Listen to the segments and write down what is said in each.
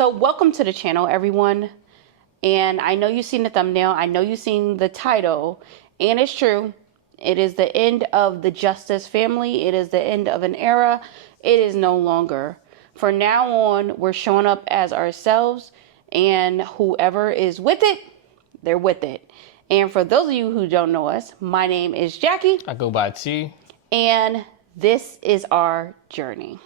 So welcome to the channel, everyone. And I know you've seen the thumbnail. I know you've seen the title. And it's true. It is the end of the Justice family. It is the end of an era. It is no longer. From now on, we're showing up as ourselves. And whoever is with it, they're with it. And for those of you who don't know us, my name is Jackie. I go by T. And this is our journey.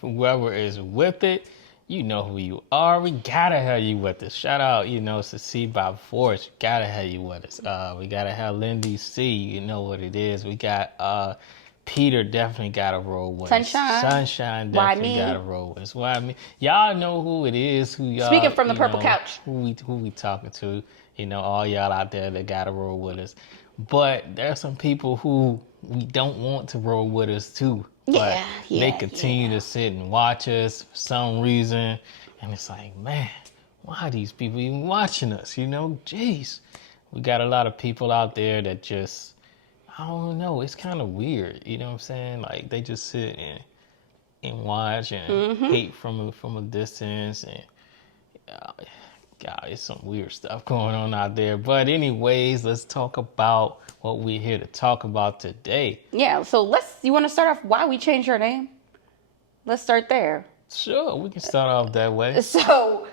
Whoever is with it, you know who you are. We gotta have you with us. Shout out, to C by Force. Gotta have you with us. We gotta have Lindy C. You know what it is. We got Peter definitely got to roll with Sunshine. us. Sunshine definitely got to roll with us. Why me? Y'all know who it is. Who y'all? Speaking from the purple couch. Who we talking to? All y'all out there that got to roll with us. But there are some people who we don't want to roll with us too. But they continue to sit and watch us for some reason. And it's like, man, why are these people even watching us? Jeez. We got a lot of people out there that just, I don't know, it's kind of weird. You know what I'm saying? Like, they just sit and watch and hate from a distance. And, God, it's some weird stuff going on out there. But anyways, let's talk about what we're here to talk about today. Yeah, so you want to start off why we changed our name? Let's start there. Sure, we can start off that way. So,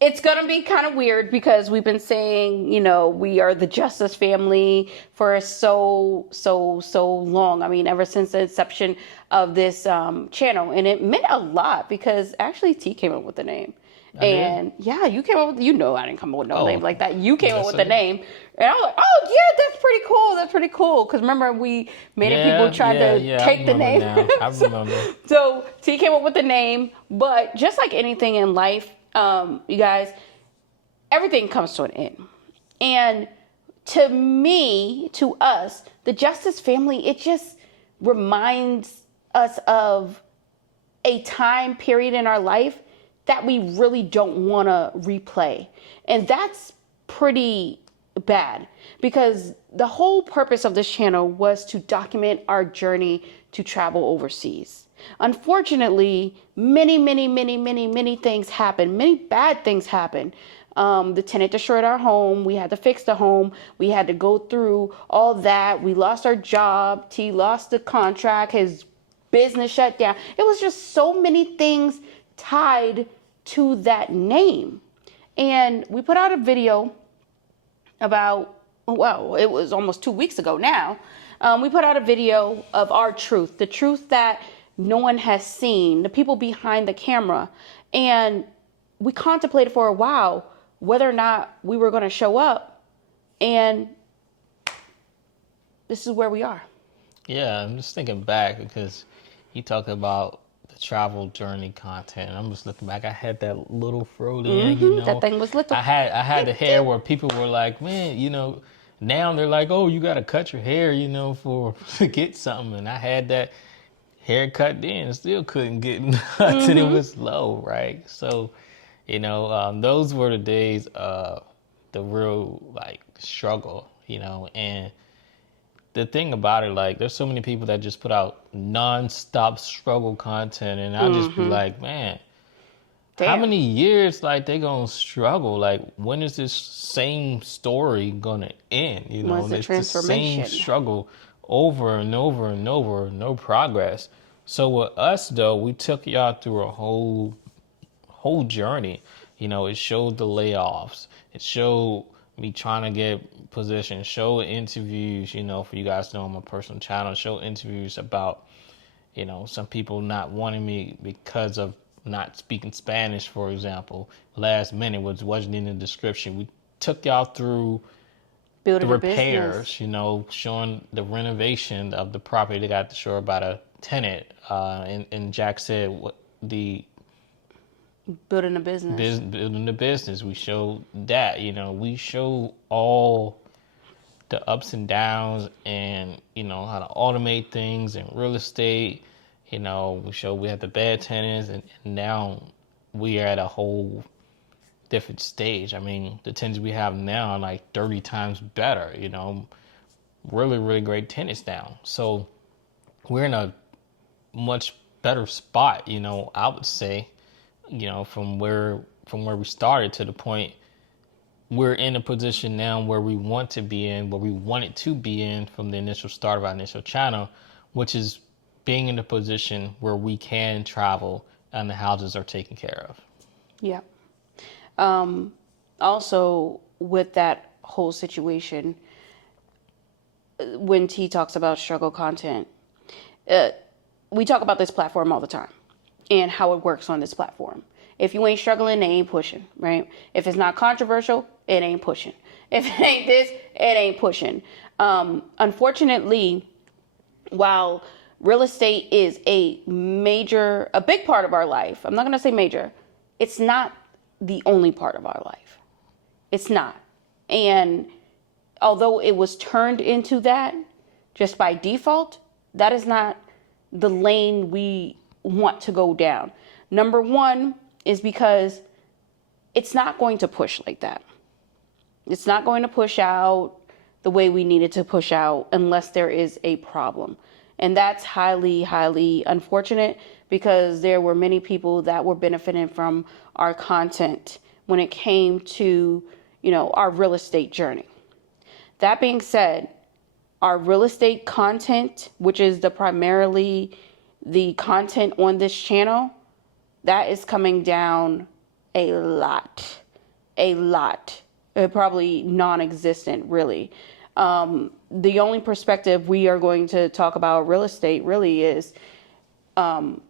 it's going to be kind of weird because we've been saying, we are the Justice family for so long. I mean, ever since the inception of this channel. And it meant a lot because actually T came up with the name. Yeah, you came up with, I didn't come up with no name like that. You came up with the name. And I was like, oh, yeah, that's pretty cool. That's pretty cool. Because remember, we made people try to take the name. I remember. So T came up with the name. But just like anything in life, you guys, everything comes to an end. And to me, to us, the Justice family, it just reminds us of a time period in our life that we really don't want to replay. And that's pretty bad because the whole purpose of this channel was to document our journey to travel overseas. Unfortunately, many things happened. Many bad things happened. The tenant destroyed our home. We had to fix the home. We had to go through all that. We lost our job. T lost the contract. His business shut down. It was just so many things tied to that name. And we put out a video about, it was almost 2 weeks ago now. We put out a video of our truth, the truth that no one has seen, the people behind the camera. And we contemplated for a while whether or not we were going to show up. And this is where we are. Yeah, I'm just thinking back because you talked about the travel journey content. I'm just looking back. I had that little fro there, That thing was little. I had the hair where people were like, man, now they're like, oh, you got to cut your hair, for to get something. And I had that haircut then, still couldn't get nothing. It was low, right? So, those were the days of the real struggle, and the thing about it, there's so many people that just put out non-stop struggle content, and I'll just be like, man, how many years they gonna struggle? When is this same story gonna end? What's the transformation? The same struggle over and over and over, no progress. So with us though, we took y'all through a whole journey. It showed the layoffs. It showed me trying to get positions, show interviews, for you guys to know on my personal channel, show interviews about, some people not wanting me because of not speaking Spanish, for example. Last minute, which wasn't in the description. We took y'all through building the repairs, showing the renovation of the property. They got to show about a tenant. And Jack said building a business. Building the business. We showed that, we show all the ups and downs and, how to automate things in real estate. We show we had the bad tenants and now we are at a whole different stage. I mean, the tenants we have now are like 30 times better, really, really great tenants now. So we're in a much better spot, I would say. from where we started to the point we're in a position now where we want to be in, where we wanted to be in from the initial start of our initial channel, which is being in a position where we can travel and the houses are taken care of. Yeah. Also, with that whole situation, when T talks about struggle content, we talk about this platform all the time and how it works on this platform. If you ain't struggling, they ain't pushing, right? If it's not controversial, it ain't pushing. If it ain't this, it ain't pushing. Unfortunately, while real estate is a big part of our life, I'm not going to say major, it's not the only part of our life. It's not. And although it was turned into that just by default, that is not the lane we want to go down. Number one is because it's not going to push like that. It's not going to push out the way we need it to push out unless there is a problem. And that's highly, highly unfortunate because there were many people that were benefiting from our content when it came to, our real estate journey. That being said, our real estate content, which is primarily the content on this channel, that is coming down a lot, probably non-existent, really. The only perspective we are going to talk about real estate really is from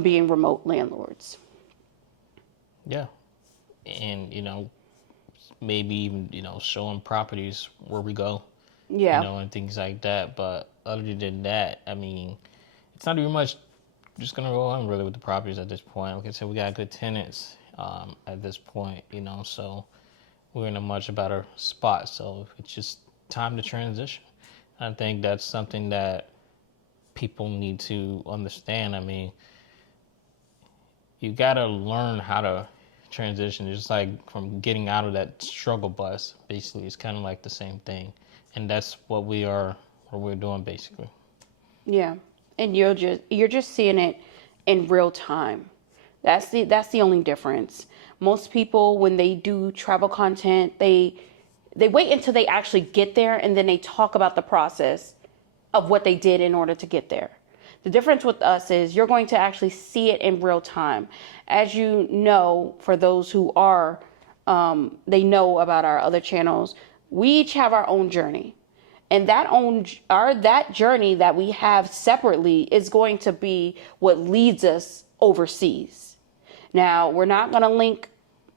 being remote landlords. Yeah. And, maybe even, showing properties where we go. Yeah. And things like that. But other than that, I mean, it's not even much just going to go on really with the properties at this point. Like I said, we got good tenants at this point, so we're in a much better spot. So it's just time to transition. I think that's something that people need to understand. I mean, you got to learn how to transition. Just like from getting out of that struggle bus, basically, it's kind of like the same thing. And that's what we're doing basically. Yeah. And you're just seeing it in real time. That's the only difference. Most people, when they do travel content, they wait until they actually get there and then they talk about the process of what they did in order to get there. The difference with us is you're going to actually see it in real time. As you know, for those who are, they know about our other channels, we each have our own journey. And that journey that we have separately is going to be what leads us overseas. Now, we're not going to link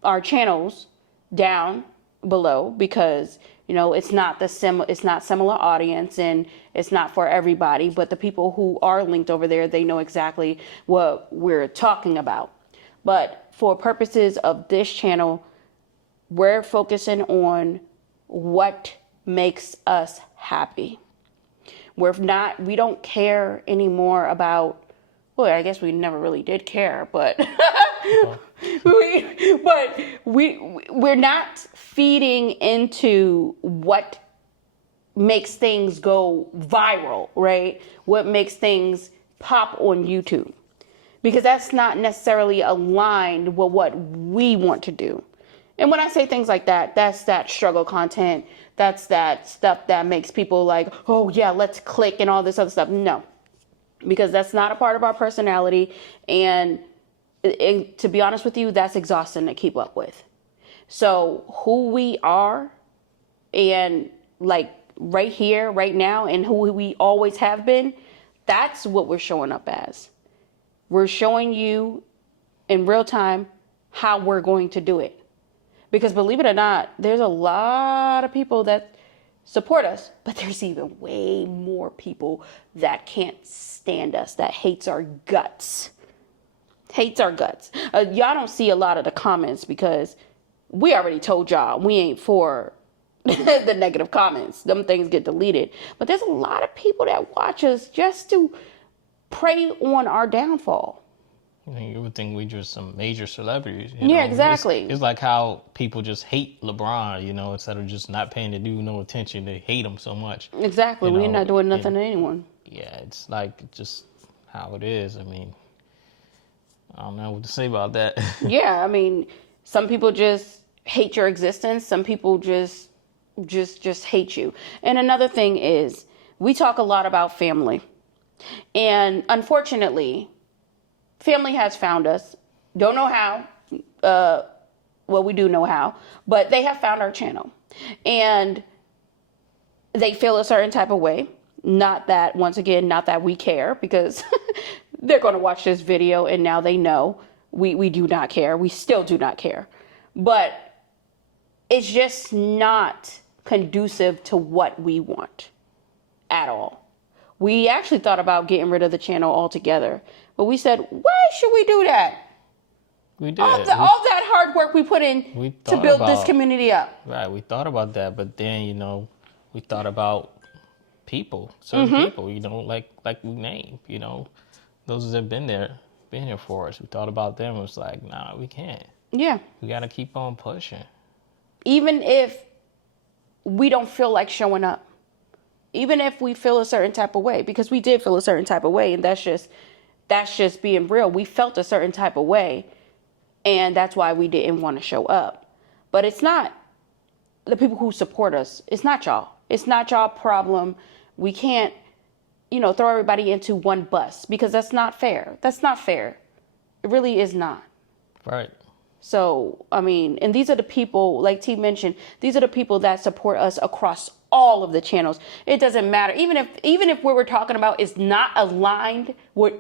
our channels down below because, it's not similar audience and it's not for everybody, but the people who are linked over there, they know exactly what we're talking about. But for purposes of this channel, we're focusing on what makes us happy. We don't care anymore about, well, I guess we never really did care, but we're not feeding into what makes things go viral, right? What makes things pop on YouTube. Because that's not necessarily aligned with what we want to do. And when I say things like that, that's that struggle content. That's that stuff that makes people like, oh yeah, let's click and all this other stuff. No, because that's not a part of our personality. And to be honest with you, that's exhausting to keep up with. So who we are and like right here, right now, and who we always have been, that's what we're showing up as. We're showing you in real time how we're going to do it. Because believe it or not, there's a lot of people that support us, but there's even way more people that can't stand us, that hates our guts. Y'all don't see a lot of the comments because we already told y'all we ain't for the negative comments. Them things get deleted. But there's a lot of people that watch us just to prey on our downfall. You would think we just some major celebrities. Yeah, exactly. It's like how people just hate LeBron, instead of just not paying the dude no attention. They hate him so much. Exactly. We're not doing nothing to anyone. Yeah, it's like just how it is. I mean, I don't know what to say about that. Yeah, I mean, some people just hate your existence. Some people just hate you. And another thing is, we talk a lot about family. And unfortunately, family has found us. Don't know how. Well, we do know how, but they have found our channel. And they feel a certain type of way. Not that, once again, not that we care, because they're going to watch this video and now they know we do not care. We still do not care. But it's just not conducive to what we want at all. We actually thought about getting rid of the channel altogether, but we said, why should we do that? We did. All that hard work we put in to build this community up. Right, we thought about that, but then, you know, we thought about people, certain people, you know, like we named, you know, those that have been here for us. We thought about them. It was like, nah, we can't. Yeah. We got to keep on pushing. Even if we don't feel like showing up, even if we feel a certain type of way, because we did feel a certain type of way, and that's just being real. We felt a certain type of way, and that's why we didn't want to show up. But it's not the people who support us. It's not y'all. It's not y'all problem. We can't, you know, throw everybody into one bus, because that's not fair. That's not fair. It really is not. Right. So, I mean, and these are the people, like T mentioned, these are the people that support us across all of the channels. It doesn't matter. Even if what we're talking about is not aligned with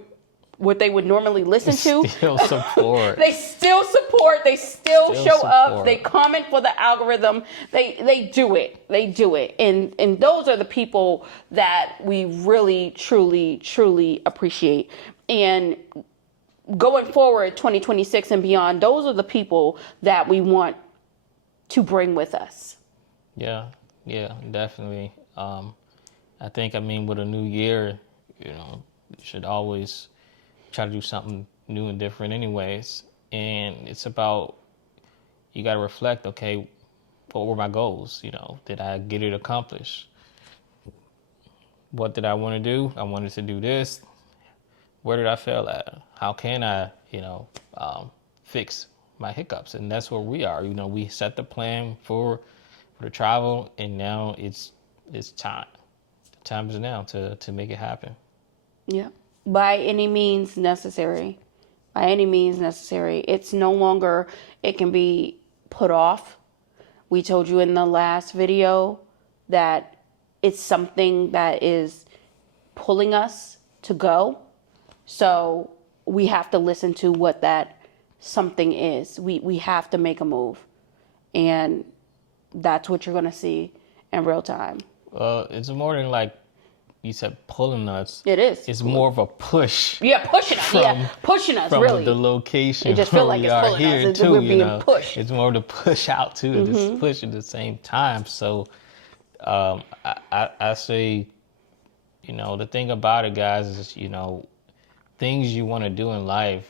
what they would normally listen to. Still support. They still support. They still show up. They comment for the algorithm. They do it. They do it. And those are the people that we really, truly, truly appreciate. And going forward, 2026 and beyond, those are the people that we want to bring with us. Yeah, definitely. I think, I mean, with a new year, you know, you should always try to do something new and different anyways. And it's about, you got to reflect, okay, what were my goals? You know, did I get it accomplished? What did I want to do? I wanted to do this. Where did I fail at? How can I, you know, fix my hiccups? And that's where we are. You know, we set the plan for the travel, and now it's time. The time is now to make it happen. Yeah. By any means necessary. By any means necessary. It's no longer, it can be put off. We told you in the last video that it's something that is pulling us to go. So we have to listen to what that something is. We have to make a move. And that's what you're going to see in real time. It's more than, like you said, pulling us. It is. It's more of a push. Yeah, pushing us. Pushing us, from really. The location. It just feels like it's pulling here us. Too, We're being pushed. It's more to push out too. It's push at the same time. So I say, you know, the thing about it, guys, is, you know, things you want to do in life,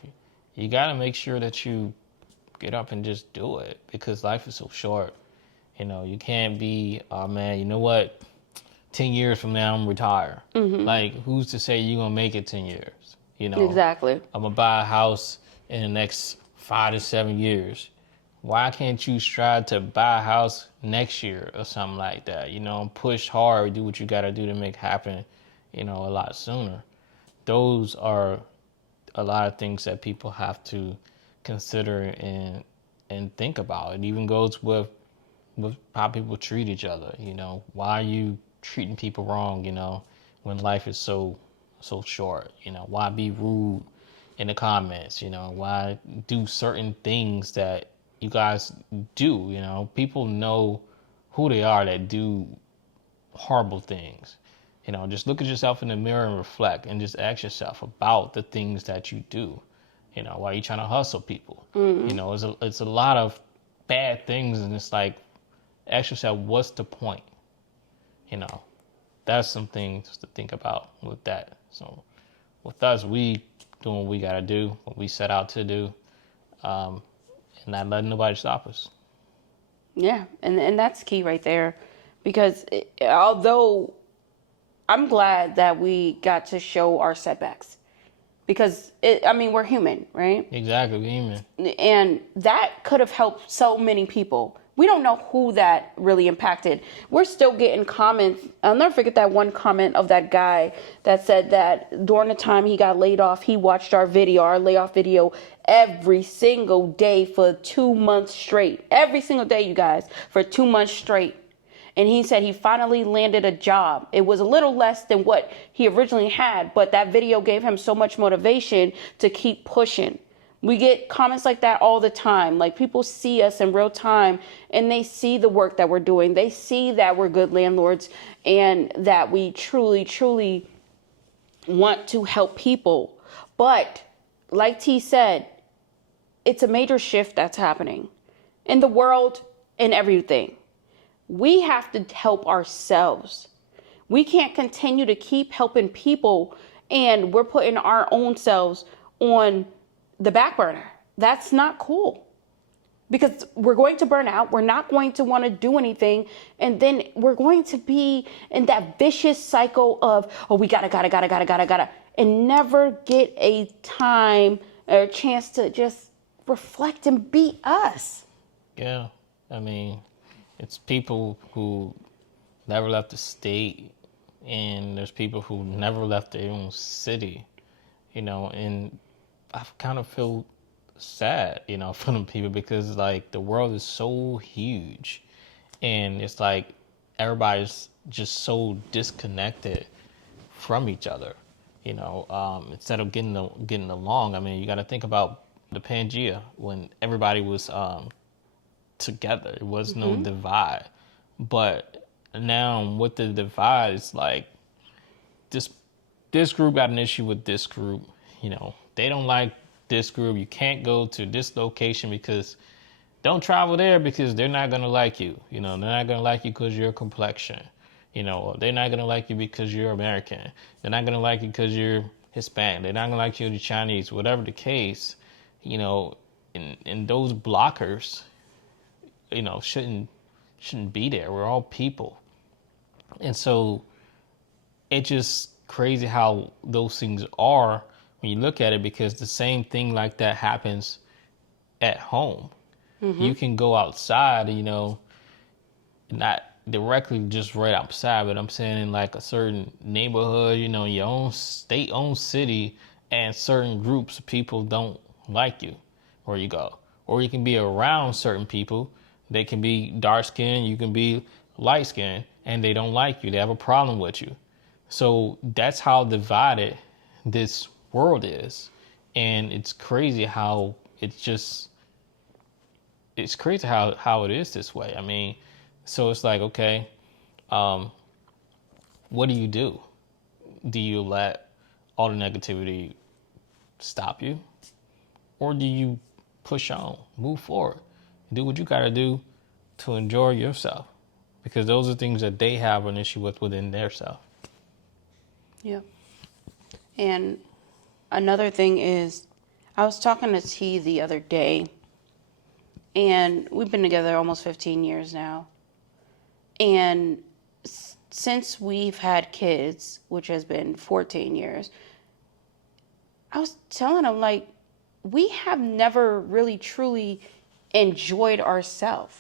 you got to make sure that you get up and just do it, because life is so short. You know, you can't be, oh man, you know what? 10 years from now, I'm retired. Like, who's to say you're going to make it 10 years? You know, exactly. I'm going to buy a house in the next 5 to 7 years. Why can't you strive to buy a house next year or something like that? You know, push hard, do what you got to do to make it happen, you know, a lot sooner. Those are a lot of things that people have to consider and think about. It even goes with how people treat each other. You know, why are you treating people wrong, you know, when life is so short? You know, why be rude in the comments? You know, why do certain things that you guys do? You know, people know who they are that do horrible things. You know, just look at yourself in the mirror and reflect, and just ask yourself about the things that you do. You know, why are you trying to hustle people? You know, it's a lot of bad things, and it's like, ask yourself, what's the point? You know, that's some things to think about with that. So with us, we doing what we got to do, what we set out to do, and not letting nobody stop us. Yeah, and that's key right there, because although I'm glad that we got to show our setbacks, because we're human, right? Exactly, we're human. And that could have helped so many people. We don't know who that really impacted. We're still getting comments. I'll never forget that one comment of that guy that said that during the time he got laid off, he watched our layoff video, every single day for 2 months straight. Every single day, you guys, for 2 months straight. And he said he finally landed a job. It was a little less than what he originally had, but that video gave him so much motivation to keep pushing. We get comments like that all the time. Like, people see us in real time and they see the work that we're doing. They see that we're good landlords and that we truly, truly want to help people. But like T said, it's a major shift that's happening in the world and everything. We have to help ourselves. We can't continue to keep helping people and we're putting our own selves on the back burner. That's not cool, because we're going to burn out. We're not going to want to do anything. And then we're going to be in that vicious cycle of, oh, we gotta, and never get a time or a chance to just reflect and be us. Yeah. It's people who never left the state, and there's people who never left their own city, and I kind of feel sad, for them people, because like the world is so huge and it's like everybody's just so disconnected from each other, instead of getting along. You got to think about the Pangea when everybody was together. There was no divide. But now with the divide, it's like this group got an issue with this group. They don't like this group. You can't go to this location because don't travel there because they're not going to like you. They're not going to like you because you're complexion. They're not going to like you because you're American. They're not going to like you because you're Hispanic. They're not going to like you because you're Chinese. Whatever the case, in those blockers, shouldn't be there. We're all people. And so it's just crazy how those things are when you look at it, because the same thing like that happens at home. You can go outside, not directly just right outside, but I'm saying in like a certain neighborhood, your own state, own city, and certain groups of people don't like you where you go. Or you can be around certain people. They can be dark skinned, you can be light skinned, and they don't like you. They have a problem with you. So that's how divided this world is. And it's crazy how it's crazy how it is this way. So it's like, okay, what do you do? Do you let all the negativity stop you? Or do you push on, move forward, do what you got to do to enjoy yourself? Because those are things that they have an issue with within their self. Yeah. And another thing is, I was talking to T the other day, and we've been together almost 15 years now. And since we've had kids, which has been 14 years, I was telling him, like, we have never really truly enjoyed ourselves.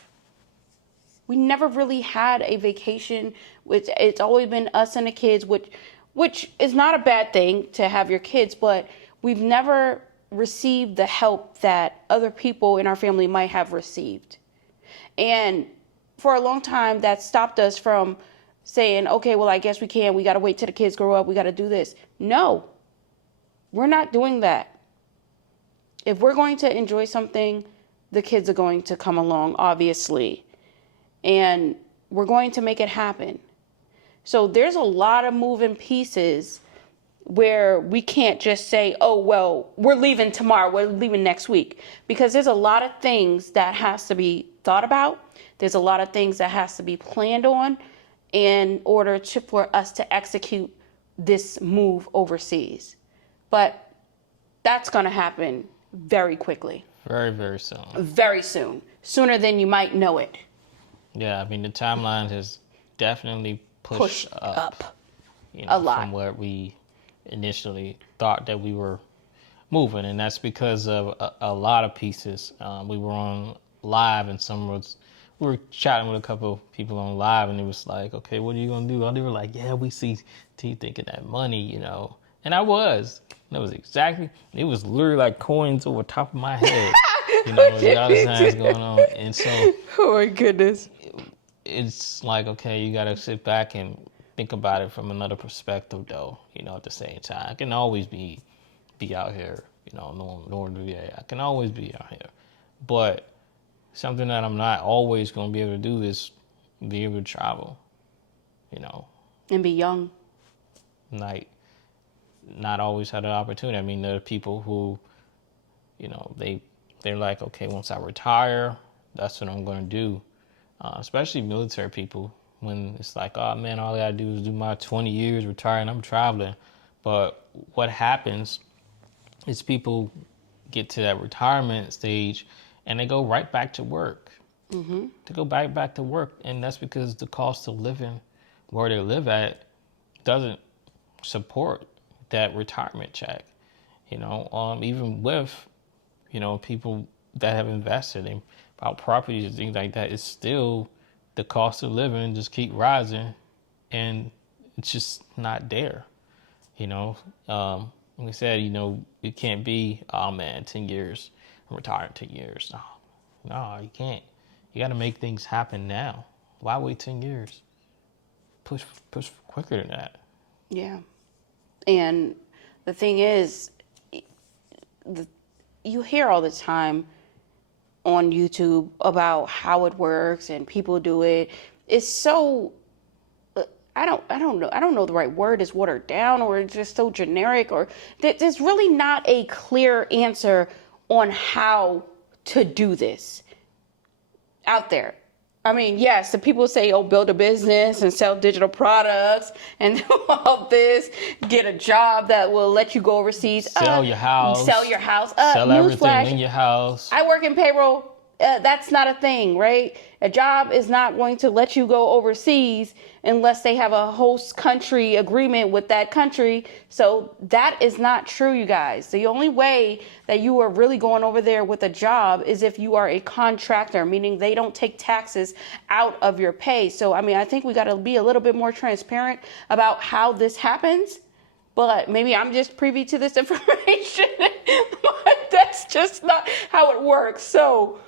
We never really had a vacation. It's always been us and the kids, which is not a bad thing to have your kids, but we've never received the help that other people in our family might have received. And for a long time, that stopped us from saying, okay, well, I guess we got to wait till the kids grow up. We got to do this. No, we're not doing that. If we're going to enjoy something, the kids are going to come along, obviously. And we're going to make it happen. So there's a lot of moving pieces where we can't just say, oh, well, we're leaving tomorrow, we're leaving next week. Because there's a lot of things that has to be thought about. There's a lot of things that has to be planned on in order for us to execute this move overseas. But that's going to happen very quickly. Very, very soon. Very soon. Sooner than you might know it. Yeah, the timeline has definitely pushed up. A lot. From where we initially thought that we were moving, and that's because of a lot of pieces. We were on live, and we were chatting with a couple of people on live, and it was like, okay, what are you gonna do? And they were like, yeah, we see T thinking that money, and I was. That was exactly. It was literally like coins over top of my head. The other signs going on, and so. Oh my goodness. It's like, okay, you gotta sit back and think about it from another perspective, though. At the same time, I can always be out here. Nor do I can always be out here, but something that I'm not always gonna be able to do is be able to travel. And be young. Like, not always had an opportunity. I mean, there are people who, they're like, okay, once I retire, that's what I'm gonna do. Especially military people, when it's like, oh man, all I gotta do is do my 20 years, retire, and I'm traveling. But what happens is people get to that retirement stage and they go right back to work. Mm-hmm. They go back to work, and that's because the cost of living where they live at doesn't support that retirement check. Even with, people that have invested in about properties and things like that, it's still the cost of living just keep rising, and it's just not there. Like I said, it can't be, oh man, 10 years, I'm retired 10 years. No, you can't. You got to make things happen now. Why wait 10 years? Push quicker than that. Yeah. And the thing is, you hear all the time on YouTube about how it works and people do it. It's so, I don't know the right word, is watered down, or it's just so generic, or there's really not a clear answer on how to do this out there. I mean, yes, the people say, oh, build a business and sell digital products and do all this, get a job that will let you go overseas. Sell your house. Sell your house. Sell everything in your house. I work in payroll. That's not a thing, right? A job is not going to let you go overseas unless they have a host country agreement with that country. So that is not true, you guys. The only way that you are really going over there with a job is if you are a contractor, meaning they don't take taxes out of your pay. So, I mean, I think we got to be a little bit more transparent about how this happens. But maybe I'm just privy to this information. But that's just not how it works. So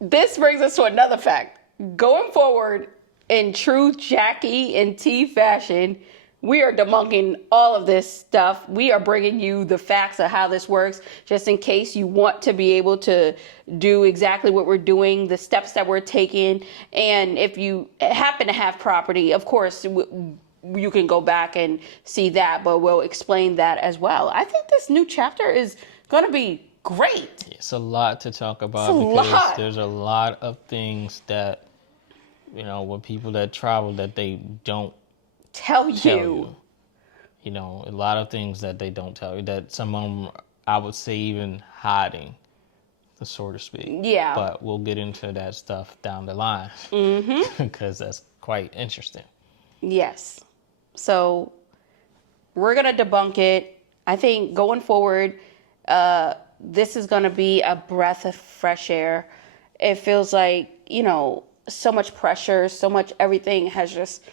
this brings us to another fact. Going forward, in true Jackie and T fashion, we are debunking all of this stuff. We are bringing you the facts of how this works, just in case you want to be able to do exactly what we're doing, the steps that we're taking. And if you happen to have property, of course, you can go back and see that, but we'll explain that as well. I think this new chapter is going to be great. It's a lot to talk about because there's a lot of things that, with people that travel that they don't tell you. A lot of things that they don't tell you, that some of them, I would say, even hiding, so to speak. Yeah. But we'll get into that stuff down the line. Because that's quite interesting. Yes. So we're going to debunk it. I think going forward, this is going to be a breath of fresh air. It feels like, so much pressure, so much everything has just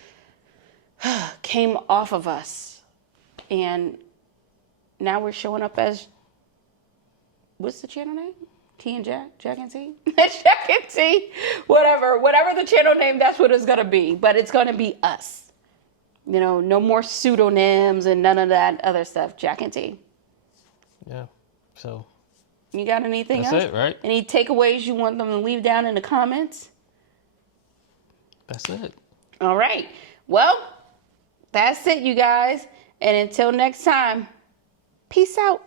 came off of us. And now we're showing up as, what's the channel name? T and Jack? Jack and T? Jack and T. Whatever the channel name, that's what it's going to be. But it's going to be us. No more pseudonyms and none of that other stuff. Jack and T. Yeah. So. You got anything else? That's it, right? Any takeaways you want them to leave down in the comments? That's it. All right. Well, that's it, you guys. And until next time, peace out.